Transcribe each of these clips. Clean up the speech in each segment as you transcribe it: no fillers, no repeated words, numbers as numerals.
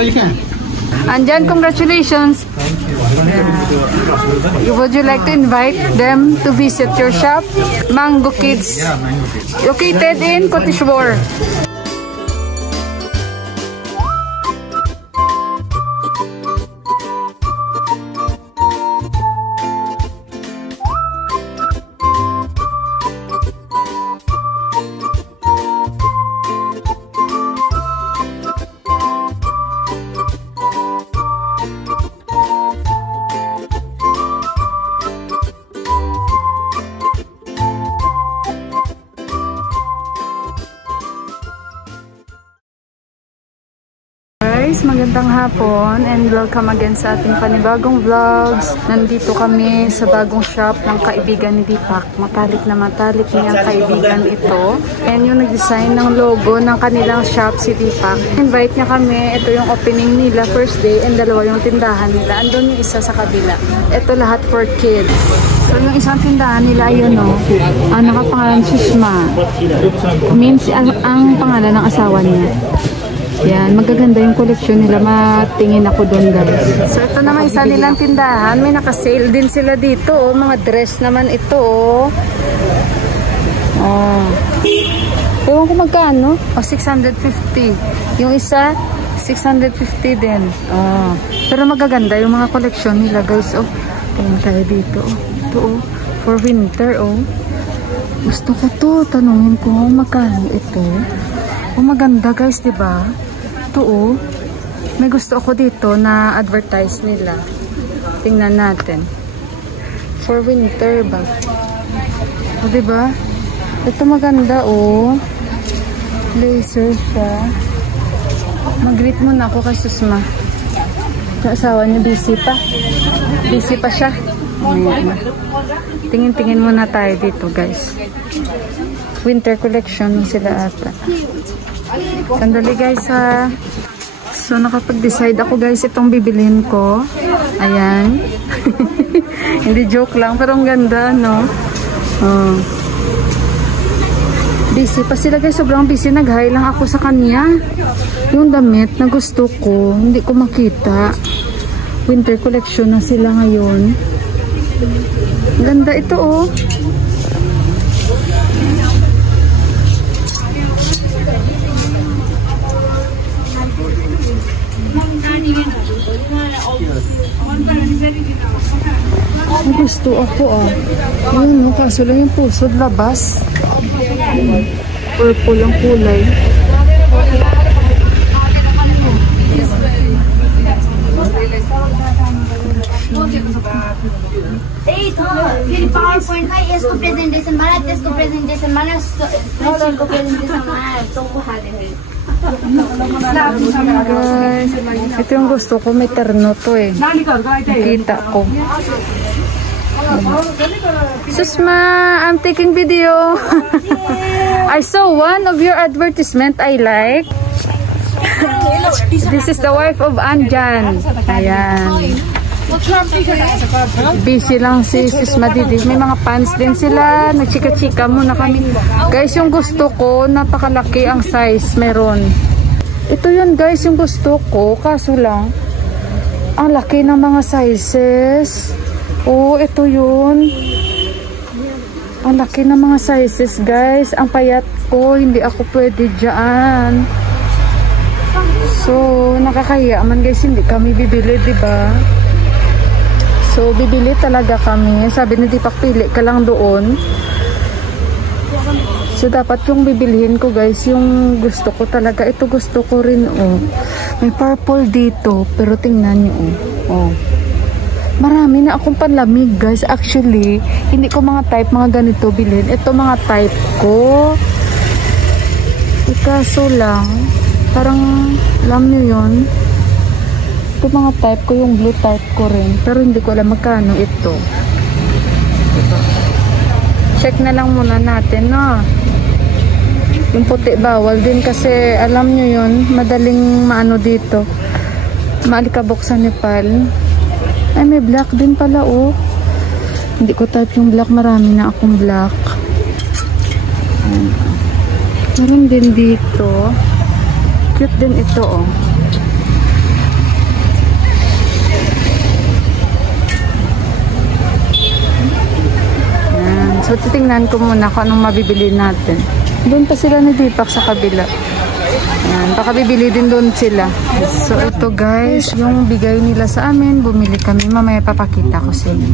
Anjan, congratulations. Would you like to invite them to visit your shop? Mango Kids, located in Kotishwar. Guys, magandang hapon and welcome again sa ating panibagong vlogs. Nandito kami sa bagong shop ng kaibigan ni Deepak. Matalik na matalik niyang kaibigan ito. And yung nag-design ng logo ng kanilang shop si Deepak. Invite niya kami. Ito yung opening nila first day and dalawa yung tindahan nila. Andun yung isa sa kabila. Ito lahat for kids. So yung isang tindahan nila yun nakapangalan Susma. Means ang pangalan ng asawa niya. Yan, magaganda yung collection nila. Matingin ako doon, guys. So, ito naman isa nilang tindahan. May naka-sale din sila dito. Mga dress naman ito. Ewan ko magkano? 650. Yung isa, 650 din. Pero magaganda yung mga collection nila, guys. Tingin tayo dito. Ito, for winter, Gusto ko to. Tanungin ko magkano ito. Maganda, guys, diba? Ito, may gusto ako dito na advertise nila. Tingnan natin. For winter ba? Diba? Ito maganda, Laser siya. Mag-greet muna ako kay Susma. Yung asawa niya, busy pa. Busy pa siya. Tingin-tingin muna tayo dito, guys. Winter collection sila ata. Sandali, guys, ha. So, nakapag-decide ako, guys, itong bibilhin ko. Ayan. Hindi joke lang, pero ang ganda, no? Busy pa sila, guys. Sobrang busy. Nag-hi lang ako sa kanya. Yung damit na gusto ko, hindi ko makita. Winter collection na sila ngayon. Ganda ito, Gusto ako, Yun, kaso lang yung pusod labas. Purple ang kulay. PowerPoint का इसको प्रेजेंटेशन बना, इसको प्रेजेंटेशन बना, इसको प्रेजेंटेशन बना, तो वो हाले है. Guys, ito yung gusto ko, may terno to nakita ko. Susma, I'm taking video. I saw one of your advertisement I like. This is the wife of Anjan. Ayan. Busy lang si Susma Didi. May mga pants din sila. Nagchika-chika muna kami. Guys, yung gusto ko, napakalaki ang size. Meron. Ito yun, guys, yung gusto ko. Kaso lang, ang laki ng mga sizes. Ito yun. Ang laki ng mga sizes, guys. Ang payat ko, hindi ako pwede dyan. So, nakakahiya man, guys. Hindi kami bibili, diba? So, bibili talaga kami. Sabi ni Deepak, pili ka lang doon. So, dapat yung bibilhin ko, guys, yung gusto ko talaga. Ito gusto ko rin, May purple dito. Pero tingnan nyo, Marami na akong panlamig, guys. Actually, hindi ko mga type, mga ganito bilhin. Ito mga type ko. Kaso lang, parang, alam nyo yun. Ito mga type ko, yung blue type ko rin. Pero hindi ko alam magkano ito. Check na lang muna natin, no? Yung puti bawal din kasi alam nyo yun, madaling maano dito. Maalikabok sa Nepal. Ay, may black din pala, Hindi ko type yung black. Marami na akong black. Meron din dito. Cute din ito, So, titingnan ko muna kung anong mabibili natin. Doon pa sila ni Deepak sa kabila. Ayan, baka bibili din doon sila. So, ito guys, yung bigay nila sa amin. Bumili kami. Mamaya papakita ko sa inyo.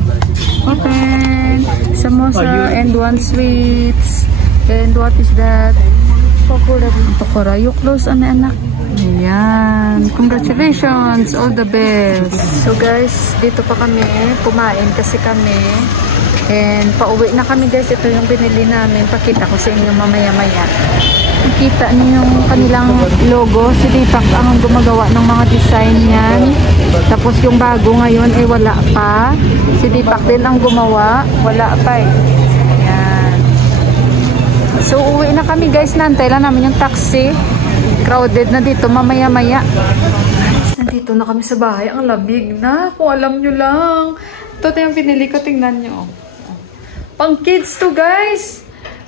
Open! Samosa and 1 sweets. And what is that? Pakora. Pakora. You close, anak. Ayan. Congratulations! All the best! So guys, dito pa kami. Kumain kasi kami. And pauwi na kami guys. Ito yung binili namin. Pakita ko sa inyo mamaya-maya. Nakita niyo yung kanilang logo. Si Deepak ang gumagawa ng mga design niyan. Tapos yung bago ngayon ay wala pa. Si Deepak din ang gumawa. Wala pa eh. Ayan. So uwi na kami guys. Nantay lang namin yung taxi. Crowded na dito mamaya-maya. Nandito na kami sa bahay. Ang lamig na. Kung alam nyo lang. Ito yung pinili ko. Tingnan nyo. Pang kids to guys.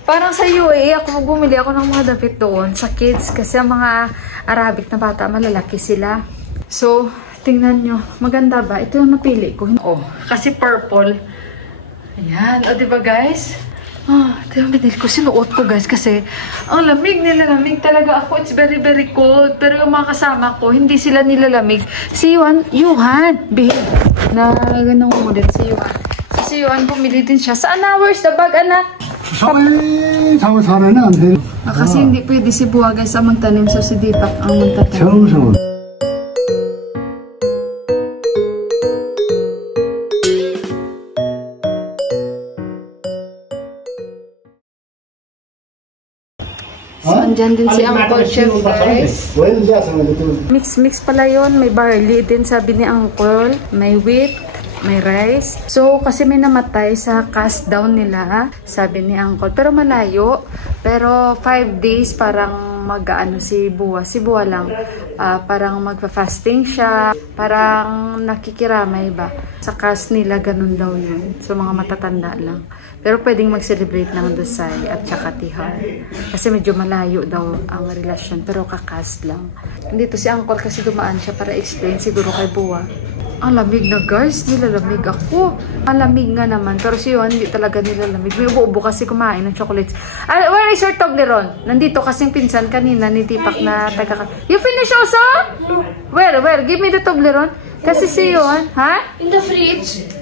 Parang sa UAE, bumili ako ng mga damit doon sa kids. Kasi ang mga Arabic na bata, malalaki sila. So, tingnan nyo. Maganda ba? Ito yung napili ko. Oh, kasi purple. Ayan. O, diba guys? Ito yung binili ko. Sinuot ko guys kasi ang lamig, nilalamig talaga ako. It's very, very cold. Pero yung mga kasama ko, hindi sila nilalamig. Si Yuhan, behave. Na ganun ulit si Yuhan. Si Yuhan, bumili din siya. Saan na? Where's the bag, anak? Kasi hindi pwede si Buwa guys ang magtanim. So si Deepak ang magtatanim. So andyan din si Uncle Chef guys. Mix pala yun. May barley din sabi ni Uncle. May wheat. May rice. So, kasi may namatay sa cast down nila, sabi ni Uncle. Pero malayo. Pero 5 days parang mag-ano si Buwa. Si Buwa lang. Parang magpa-fasting siya. Parang nakikiramay ba. Sa cast nila, ganun daw yun. So, mga matatanda lang. Pero pwedeng mag-celebrate ng Dasay at saka Tihar. Kasi medyo malayo daw ang relasyon. Pero kakast lang. Dito si Uncle kasi dumaan siya para explain siguro kay Buwa. Ang lamig na guys, nilalamig ako. Ang lamig nga naman, pero si Yuan hindi talaga nilalamig. May ubo-ubo kasi kumain ng chocolates. Where is your Toblerone? Nandito kasing pinsan kanina ni Deepak na taga. You finish also? Where? Give me the Toblerone. Kasi si Yuan, ha? In the fridge.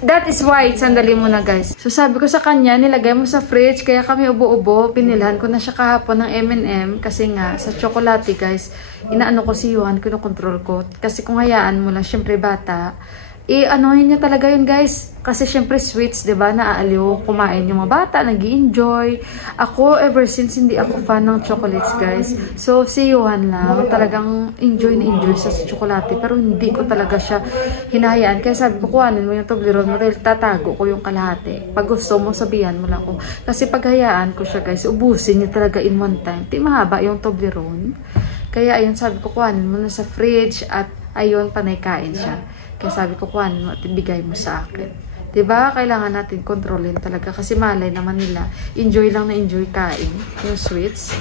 That is why, sandali mo na guys. So sabi ko sa kanya, nilagay mo sa fridge, kaya kami ubo-ubo. Pinilhan ko na siya kahapon ng M&M. Kasi nga, sa chocolate guys, inaano ko si Yuan, kinokontrol ko. Kasi kung hayaan mo lang, syempre bata, anohin niya talaga yun guys. Kasi syempre sweets, diba, naaaliw, kumain yung mga bata, nag-i-enjoy. Ako, ever since, hindi ako fan ng chocolates guys. So, si Yuan lang, talagang enjoy na enjoy sa chocolate. Pero hindi ko talaga siya hinahayaan. Kaya sabi ko, kuhanin mo yung Toblerone mo dahil tatago ko yung kalahati. Pag gusto mo, sabihan mo lang ko. Kasi pag hayaan ko siya guys, ubusin niya talaga in one time. Di mahaba yung Toblerone. Kaya ayun, sabi ko, kuhanin mo na sa fridge at ayun, panay kain siya. Kaya sabi ko, kuhanin mo at ibigay mo sa akin. Diba? Kailangan natin kontrolin talaga. Kasi malay naman nila. Enjoy lang na enjoy kain. Yung sweets.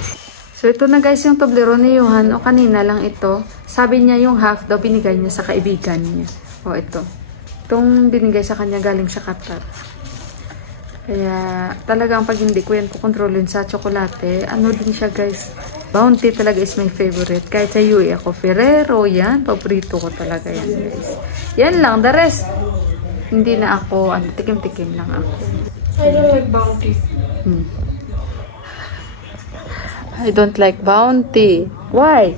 So, ito na guys yung Toblerone ni Yuhan. O kanina lang ito. Sabi niya yung half daw binigay niya sa kaibigan niya. O ito. Itong binigay sa kanya galing sa Qatar. Kaya talagang pag hindi ko yan kontrolin sa tsokolate, ano din siya guys. Bounty talaga is my favorite. Kahit sa UE ako, Ferrero, yan. Paborito ko talaga yan guys. Yan lang. The rest, hindi na ako, tikim-tikim lang ako. I don't like Bounty. I don't like Bounty. Why?